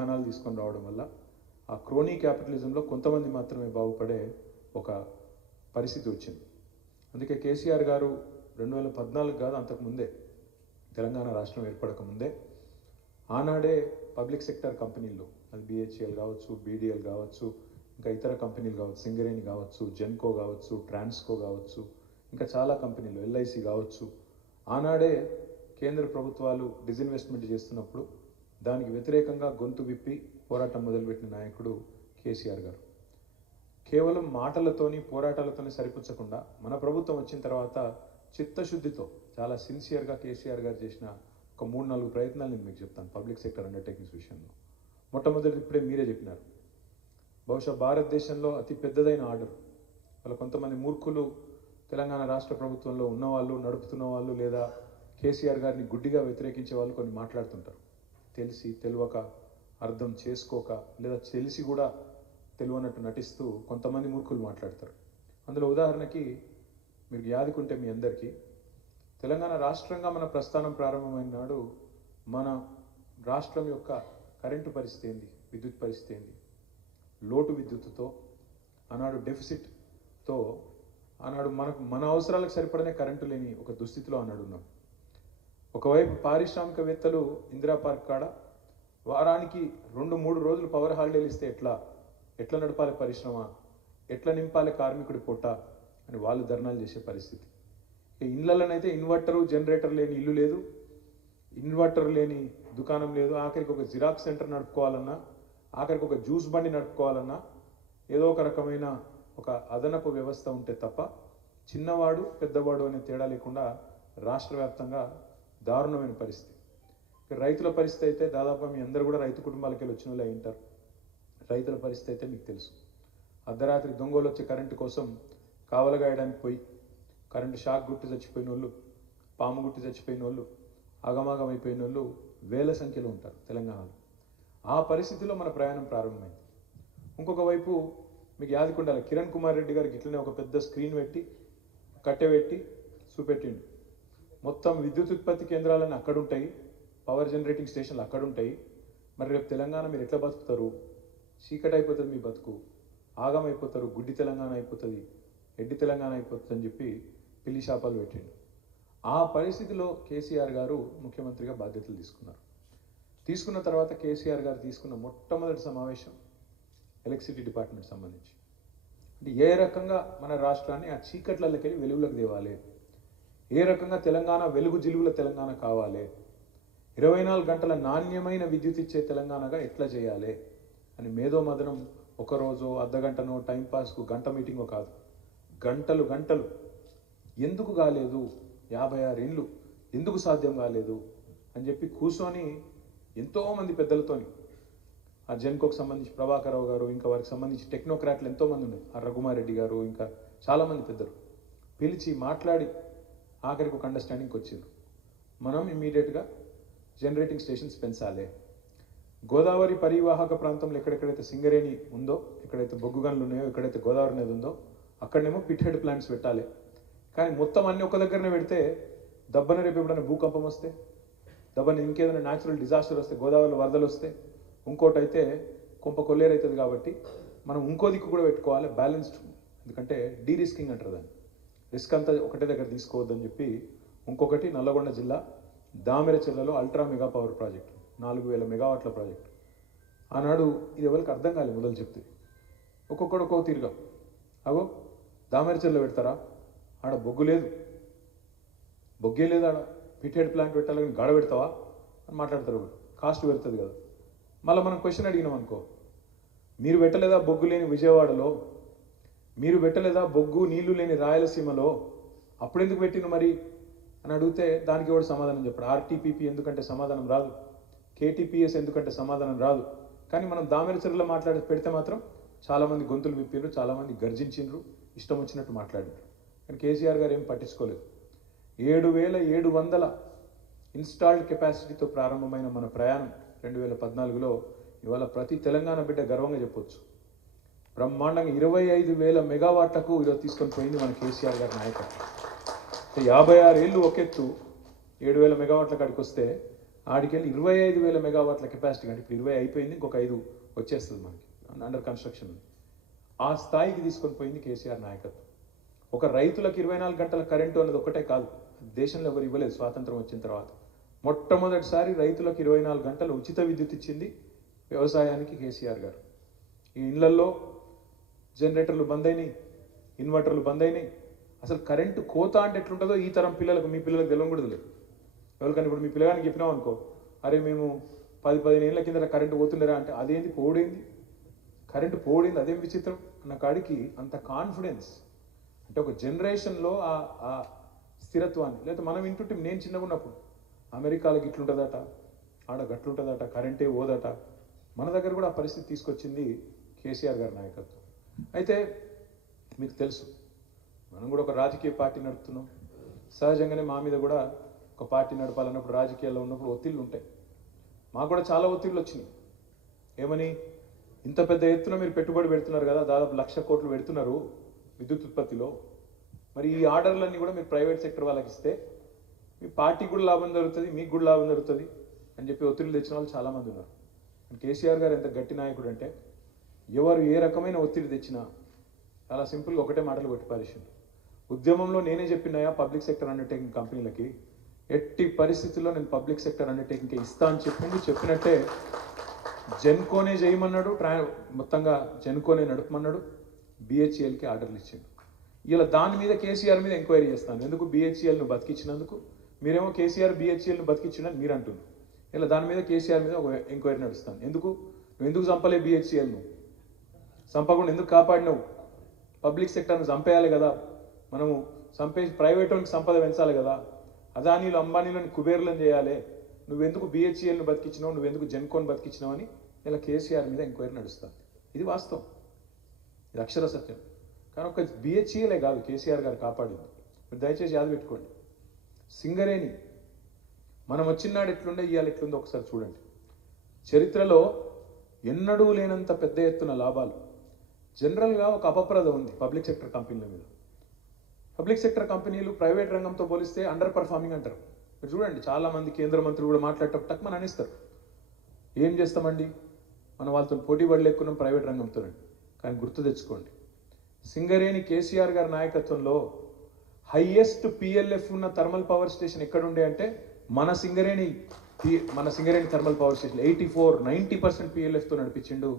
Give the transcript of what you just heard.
విధానాలు తీసుకొని రావడం వల్ల ఆ క్రోనీ క్యాపిటలిజంలో కొంతమంది మాత్రమే బాగుపడే ఒక పరిస్థితి వచ్చింది. అందుకే కేసీఆర్ గారు 2014 కాదు అంతకుముందే తెలంగాణ రాష్ట్రం ఏర్పడకముందే ఆనాడే పబ్లిక్ సెక్టర్ కంపెనీల్లో అది BHEL కావచ్చు, BDL కావచ్చు, ఇంకా ఇతర కంపెనీలు కావచ్చు, సింగరేణి కావచ్చు, జెన్కో కావచ్చు, ట్రాన్స్కో కావచ్చు, ఇంకా చాలా కంపెనీలు LIC కావచ్చు, ఆనాడే కేంద్ర ప్రభుత్వాలు డిజిన్వెస్ట్మెంట్ చేస్తున్నప్పుడు దానికి వ్యతిరేకంగా గొంతు విప్పి పోరాటం మొదలుపెట్టిన నాయకుడు కేసీఆర్ గారు. కేవలం మాటలతోని పోరాటాలతోని సరిపుచ్చకుండా మన ప్రభుత్వం వచ్చిన తర్వాత చిత్తశుద్ధితో చాలా సిన్సియర్గా కేసీఆర్ గారు చేసిన ఒక 3-4 ప్రయత్నాలు నేను మీకు చెప్తాను పబ్లిక్ సెక్టర్ అండర్టేకింగ్స్ విషయంలో. మొట్టమొదటి ఇప్పుడే మీరే చెప్పినారు, బహుశా భారతదేశంలో అతి పెద్దదైన ఆర్డర్. వాళ్ళ కొంతమంది మూర్ఖులు తెలంగాణ రాష్ట్ర ప్రభుత్వంలో ఉన్నవాళ్ళు, నడుపుతున్న వాళ్ళు, లేదా కేసీఆర్ గారిని గుడ్డిగా వ్యతిరేకించే వాళ్ళు కొన్ని మాట్లాడుతుంటారు. తెలిసి తెలియక, అర్థం చేసుకోక, లేదా తెలిసి కూడా తెలియనట్టు నటిస్తూ కొంతమంది మూర్ఖులు మాట్లాడతారు. అందులో ఉదాహరణకి మీరు యాదికుంటే మీ అందరికీ తెలంగాణ రాష్ట్రంగా మన ప్రస్థానం ప్రారంభమైన నాడు మన రాష్ట్రం యొక్క కరెంటు పరిస్థితి ఏంది, విద్యుత్ పరిస్థితి ఏంది, లోటు విద్యుత్తుతో ఆనాడు డెఫిసిట్తో ఆనాడు మన అవసరాలకు సరిపడనే కరెంటు లేని ఒక దుస్థితిలో ఆనాడు ఉన్నాం. ఒకవైపు పారిశ్రామికవేత్తలు ఇందిరా పార్క్ కాడ వారానికి 2-3 రోజులు పవర్ హాలిడేలు ఇస్తే ఎట్లా నడపాలి పరిశ్రమ, ఎట్లా నింపాలి కార్మికుడి పొట్ట అని వాళ్ళు ధర్నాలు చేసే పరిస్థితి. ఇళ్ళలోనైతే ఇన్వర్టరు, జనరేటర్ లేని ఇల్లు లేదు, ఇన్వర్టర్ లేని దుకాణం లేదు, ఆఖరికి ఒక జిరాక్స్ సెంటర్ నడుపుకోవాలన్నా, ఆఖరికి ఒక జ్యూస్ బండి నడుపుకోవాలన్నా ఏదో ఒక రకమైన ఒక అదనపు వ్యవస్థ ఉంటే తప్ప చిన్నవాడు పెద్దవాడు అనే తేడా లేకుండా రాష్ట్ర వ్యాప్తంగా దారుణమైన పరిస్థితి. రైతుల పరిస్థితి అయితే దాదాపు మీ అందరూ కూడా రైతు కుటుంబాలకి వచ్చిన వాళ్ళు అయి ఉంటారు. రైతుల పరిస్థితి అయితే మీకు తెలుసు. అర్ధరాత్రి దొంగలు వచ్చే కరెంటు కోసం కావలగాయడానికి పోయి కరెంటు షాక్ గుట్టి చచ్చిపోయిన వాళ్ళు, పాము గుట్టి చచ్చిపోయిన వాళ్ళు, ఆగమాగం అయిపోయిన వాళ్ళు వేల సంఖ్యలో ఉంటారు తెలంగాణలో. ఆ పరిస్థితిలో మన ప్రయాణం ప్రారంభమైంది. ఇంకొక వైపు మీకు యాదికుండాలి, కిరణ్ కుమార్ రెడ్డి గారికి ఇట్లనే ఒక పెద్ద స్క్రీన్ పెట్టి కట్టెపెట్టి చూపెట్టిండు. మొత్తం విద్యుత్ ఉత్పత్తి కేంద్రాలన్నీ అక్కడ ఉంటాయి, పవర్ జనరేటింగ్ స్టేషన్లు అక్కడ ఉంటాయి. మరి రేపు తెలంగాణ మీరు ఎట్లా బతుకుతారు? చీకటి అయిపోతుంది మీ బతుకు, ఆగం అయిపోతారు, గుడ్డి తెలంగాణ అయిపోతుంది, ఎడ్డి తెలంగాణ అయిపోతుంది అని చెప్పి పిల్లి శాపాలు పెట్టిండు. ఆ పరిస్థితిలో కేసీఆర్ గారు ముఖ్యమంత్రిగా బాధ్యతలు తీసుకున్నారు. తీసుకున్న తర్వాత కేసీఆర్ గారు తీసుకున్న మొట్టమొదటి సమావేశం ఎలక్ట్రిసిటీ డిపార్ట్మెంట్ సంబంధించి. అంటే ఏ రకంగా మన రాష్ట్రాన్ని ఆ చీకట్లకి వెళ్ళి వెలుగులకు తేవాలి, ఏ రకంగా తెలంగాణ వెలుగు జిలుగుల తెలంగాణ కావాలి, 24 గంటల నాణ్యమైన విద్యుత్ ఇచ్చే తెలంగాణగా ఎట్లా చేయాలి అని మేధోమదనం ఒకరోజు అర్ధగంటనో టైంపాస్కు గంట మీటింగో కాదు, గంటలు గంటలు ఎందుకు కాలేదు, 56 ఏళ్ళు ఎందుకు సాధ్యం కాలేదు అని చెప్పి కూర్చొని ఎంతోమంది పెద్దలతోని, ఆ జెన్కోకు సంబంధించి ప్రభాకర్ రావు గారు, ఇంకా వారికి సంబంధించి టెక్నోక్రాట్లు ఎంతోమంది ఉన్నారు, ఆ రఘుమారెడ్డి గారు, ఇంకా చాలామంది పెద్దలు పిలిచి మాట్లాడి ఆఖరికి ఒక అండర్స్టాండింగ్కి వచ్చారు. మనం ఇమ్మీడియట్గా జనరేటింగ్ స్టేషన్స్ పెంచాలి. గోదావరి పరివాహక ప్రాంతంలో ఎక్కడెక్కడైతే సింగరేణి ఉందో, ఎక్కడైతే బొగ్గు గనులు ఉన్నాయో, ఎక్కడైతే గోదావరి నది ఉందో అక్కడనేమో పిట్ హెడ్ ప్లాంట్స్ పెట్టాలి. కానీ మొత్తం అన్ని ఒక దగ్గరనే పెడితే దబ్బన రేపు ఎప్పుడైనా భూకంపం వస్తే, దబ్బన ఇంకేదైనా న్యాచురల్ డిజాస్టర్ వస్తే, గోదావరిలో వరదలు వస్తే, ఇంకోటి అయితే కొంప కొల్లేరైతుంది. కాబట్టి మనం ఇంకో దిక్కు కూడా పెట్టుకోవాలి బ్యాలెన్స్డ్. ఎందుకంటే డీరిస్కింగ్ అంటారు దాన్ని, రిస్క్ అంతా ఒకటే దగ్గర తీసుకోవద్దని చెప్పి ఇంకొకటి నల్లగొండ జిల్లా దామెరచెర్లలో అల్ట్రా మెగా పవర్ ప్రాజెక్టు, 4000 మెగావాట్ల ప్రాజెక్టు. ఆనాడు ఇది ఎవరికి అర్థం కాలేదు మొదలు చెప్తే, ఒక్కొక్కడు ఒక్కొక్క తీరుగా, అగో దామెరచెర్లో పెడతారా, ఆడ బొగ్గు లేదు, బొగ్గే లేదు, ఆడ పిటెడ్ ప్లాంట్ పెట్టాలని గాడ పెడతావా అని మాట్లాడతారు. కాస్ట్ పెడుతుంది కదా. మళ్ళీ మనం క్వశ్చన్ అడిగినాం అనుకో, మీరు పెట్టలేదా బొగ్గు లేని విజయవాడలో, మీరు పెట్టలేదా బొగ్గు నీళ్లు లేని రాయలసీమలో, అప్పుడెందుకు పెట్టిన మరి అని అడిగితే దానికి ఎవరు సమాధానం చెప్పాడు. ఆర్టీపీపీ ఎందుకంటే సమాధానం రాదు, కేటీపీఎస్ ఎందుకంటే సమాధానం రాదు. కానీ మనం దామెరచెర్లో పెడితే మాత్రం చాలామంది గొంతులు విప్పిండ్రు, చాలామంది గర్జించిండ్రు, ఇష్టం వచ్చినట్టు మాట్లాడిండ్రు. కానీ కేసీఆర్ గారు ఏం పట్టించుకోలేదు. 7700 ఇన్స్టాల్డ్ కెపాసిటీతో ప్రారంభమైన మన ప్రయాణం 2014లో ఇవాళ ప్రతి తెలంగాణ బిడ్డ గర్వంగా చెప్పొచ్చు, బ్రహ్మాండంగా 25,000 మెగావాట్లకు ఈరోజు తీసుకొని పోయింది మన కేసీఆర్ గారి నాయకత్వం. 56 ఏళ్ళు ఒకెత్తు 7,000 మెగావాట్ల కాడికి వస్తే ఆడికెళ్ళి 25,000 మెగావాట్ల కెపాసిటీ, అంటే ఇప్పుడు 20 అయిపోయింది, ఇంకొక 5 వచ్చేస్తుంది మనకి, అండర్ కన్స్ట్రక్షన్. ఆ స్థాయికి తీసుకొని పోయింది కేసీఆర్ నాయకత్వం. ఒక రైతులకు 24 గంటల కరెంటు అన్నది ఒకటే కాదు, దేశంలో ఎవరు ఇవ్వలేదు స్వాతంత్రం వచ్చిన తర్వాత. మొట్టమొదటిసారి రైతులకు 24 గంటలు ఉచిత విద్యుత్ ఇచ్చింది వ్యవసాయానికి కేసీఆర్ గారు. ఈ ఇళ్లల్లో జనరేటర్లు బంద్ అయినాయి, ఇన్వర్టర్లు బంద్ అయినాయి. అసలు కరెంటు కోత అంటే ఎట్లుంటుందో ఈ తరం పిల్లలకు, మీ పిల్లలకు తెలియడం కూడా లేదు. ఎవరికైనా ఇప్పుడు మీ పిల్లగానికి చెప్పినాం అనుకో, అరే మేము 10-15 ఏళ్ళ కింద కరెంటు పోతుండేరా అంటే అదేంది పోడైంది, కరెంటు పోడింది, అదేం విచిత్రం అన్న కాడికి అంత కాన్ఫిడెన్స్. అంటే ఒక జనరేషన్లో ఆ స్థిరత్వాన్ని. లేదా మనం వింటుంటే, నేను చిన్నగా ఉన్నప్పుడు అమెరికాలో గిట్లుంటుందట, ఆడ గట్లుంటుందట, కరెంటే పోదట. మన దగ్గర కూడా ఆ పరిస్థితి తీసుకొచ్చింది కేసీఆర్ గారి నాయకత్వం. అయితే మీకు తెలుసు, మనం కూడా ఒక రాజకీయ పార్టీ నడుపుతున్నాం. సహజంగానే మా మీద కూడా ఒక పార్టీ నడపాలన్నప్పుడు, రాజకీయాల్లో ఉన్నప్పుడు ఒత్తిళ్ళు ఉంటాయి. మాకు కూడా చాలా ఒత్తిళ్ళు వచ్చినాయి. ఏమని, ఇంత పెద్ద ఎత్తున మీరు పెట్టుబడి పెడుతున్నారు కదా, దాదాపు 1,00,000 కోట్లు పెడుతున్నారు విద్యుత్ ఉత్పత్తిలో, మరి ఈ ఆర్డర్లన్నీ కూడా మీరు ప్రైవేట్ సెక్టర్ వాళ్ళకి ఇస్తే మీ పార్టీకి కూడా లాభం జరుగుతుంది, మీకు కూడా లాభం జరుగుతుంది అని చెప్పి ఒత్తిడి తెచ్చిన వాళ్ళు చాలామంది ఉన్నారు. కేసీఆర్ గారు ఎంత గట్టి నాయకుడు అంటే, ఎవరు ఏ రకమైన ఒత్తిడి తెచ్చినా చాలా సింపుల్గా ఒకటే మాటలు కొట్టి పారేసిండు. ఉద్యమంలో నేనే చెప్పినాయా పబ్లిక్ సెక్టర్ అండర్టేకింగ్ కంపెనీలకి, ఎట్టి పరిస్థితుల్లో నేను పబ్లిక్ సెక్టర్ అండర్టేకింగ్కి ఇస్తా అని చెప్పినట్టే జెన్కోనే చేయమన్నాడు, మొత్తంగా జెన్కోనే నడుపుమన్నాడు, బిహెచ్ఈఎల్కి ఆర్డర్లు ఇచ్చిండు. ఇలా దాని మీద కేసీఆర్ మీద ఎంక్వైరీ చేస్తాను. ఎందుకు బిహెచ్ఈఎల్ను బతికించినందుకు, మీరేమో కేసీఆర్ బిహెచ్ఈఎల్ను బతికించిందని మీరు అంటున్నారు. ఇలా దాని మీద కేసీఆర్ మీద ఒక ఎంక్వైరీ నడుస్తాను. నువ్వు ఎందుకు చంపలే బిహెచ్ఈఎల్ను, చంపకుండా ఎందుకు కాపాడినావు? పబ్లిక్ సెక్టర్ను చంపేయాలి కదా, మనము చంపేసి ప్రైవేట్ వాళ్ళకి సంపద పెంచాలి కదా, అదానీలు అంబానీలను కుబేర్లను చేయాలి, నువ్వెందుకు బిహెచ్ఈఎల్ను బతికించినావు, నువ్వెందుకు జెన్కోన్ బతికించినావు అని ఇలా కేసీఆర్ మీద ఎంక్వైరీ నడుస్తుంది. ఇది వాస్తవం, ఇది అక్షర సత్యం. కానీ ఒక బిహెచ్ఈఎలే కాదు కేసీఆర్ గారు కాపాడింది. మీరు దయచేసి యాద పెట్టుకోండి. సింగరేణి మనం వచ్చినాడు ఎట్లుండే, ఇవాళ ఎట్లుందో ఒకసారి చూడండి. చరిత్రలో ఎన్నడూ లేనంత పెద్ద ఎత్తున లాభాలు. జనరల్గా ఒక అపప్రద ఉంది పబ్లిక్ సెక్టర్ కంపెనీల మీద. పబ్లిక్ సెక్టర్ కంపెనీలు ప్రైవేట్ రంగంతో పోలిస్తే అండర్ పర్ఫార్మింగ్ అంటారు. మీరు చూడండి, చాలామంది కేంద్ర మంత్రులు కూడా మాట్లాడేటప్పుడు టక్ మన అనిస్తారు, ఏం చేస్తామండి మనం వాళ్ళతో పోటీ పడలేకున్నాం ప్రైవేట్ రంగంతో. కానీ గుర్తు తెచ్చుకోండి, సింగరేణి కేసీఆర్ గారి నాయకత్వంలో హైయెస్ట్ పిఎల్ఎఫ్ ఉన్న థర్మల్ పవర్ స్టేషన్ ఎక్కడుండే అంటే మన సింగరేణి థర్మల్ పవర్ స్టేషన్ 84-90% పిఎల్ఎఫ్తో నడిపించిండు